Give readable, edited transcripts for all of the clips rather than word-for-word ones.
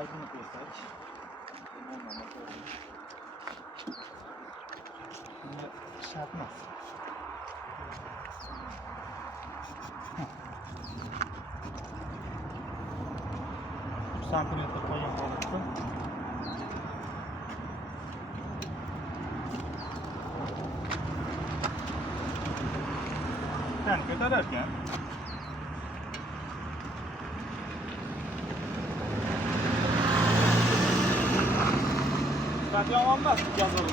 Aydın'ı koysak. Şartmaz. Santimetre koygan holatda. Qani ko'tarar ekan. Sifat yomon emas, gazovoz.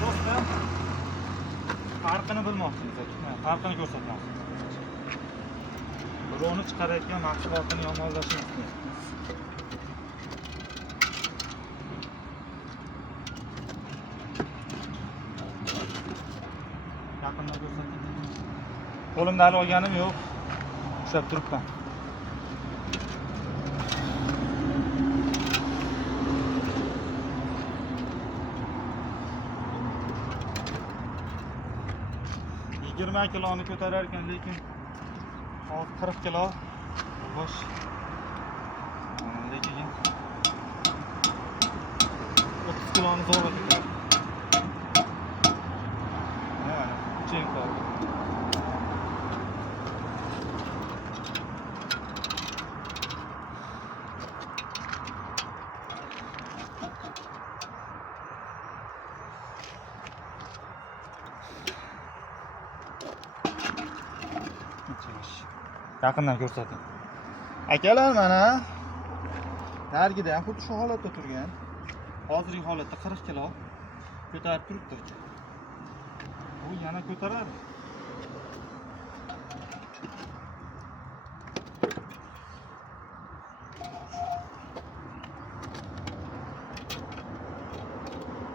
Просто farqini bilmoqchimiz. Farqini ko'rsatmoqchimiz. Birovni chiqarayotgan mahsulotini yomonlashni istayapmiz. Yaqindan ko'rsatdim. Qo'limda hali olganim yo'q. Ushlab turibman. Yigirma kiloni ko'tarar ekan, lekin 40 kilo bosh. Lekin 30 kiloni zo'rg'a ko'taradi. Mana, cheng qoldi. Yaqindan ko'rsating. Akalar mana nargida ham xuddi shu holatda turgan. Hozirgi holatda 40 kilo ko'tarib turibdi. Bu yana ko'taradi.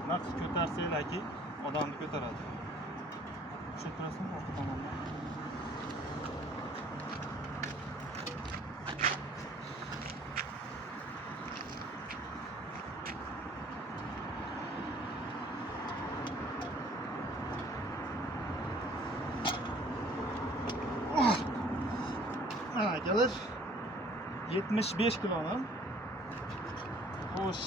Naqd ko'tarsanglarki, odamni ko'taradi. Tushuntirasizmi orqa tomondan? Akalar 75 kiloni. Xo'sh.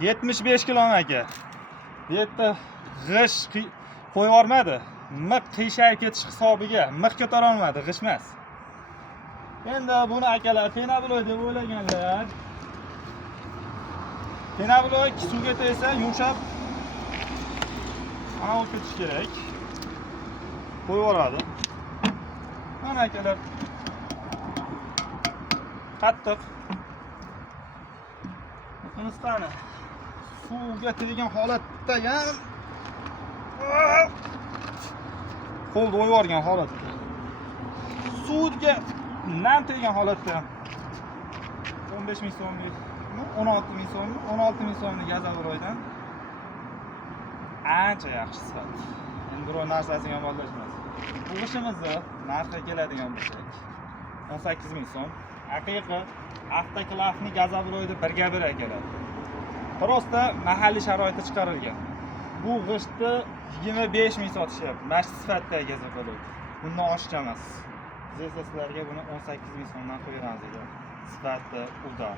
75 kiloni aka. Bu yerda g'ish qo'yib yormadi. Miq qiyshayib ketish hisobiga miq ko'tara olmadi, g'ish emas. Endi buni akalar penabloy deb o'ylaganlar. Penabloy suvga tegsa yumshab ana o'tib ketish kerak. Qo'yib yuboradi. Mana akalar. Qattiq. Qani suvga tegan holatda ham qo'lni o'yib yuborgan holatda. Suvga nam tegan holatda 15 ming so'mlik, 16 ming so'mlik, 16 ming so'mlik gazovoydan ancha yaxshi sifat. Endi biror narsasini yomonlashmas. Bu ishimizni narxiga keladigan bo'lsak 18 ming so'm. Haqiqiy avtoklavni gazovoyda birga bir keladi. Prosta mahalliy sharoitda chiqarilgan. Bu g'ishtni 25 ming sotishyapti. Mana shu sifatdagi gazovoy. Bundan oshiqcha emas. Biz esa sizlarga buni 18 ming so'mdan qo'yamiz degan. Sifati udar.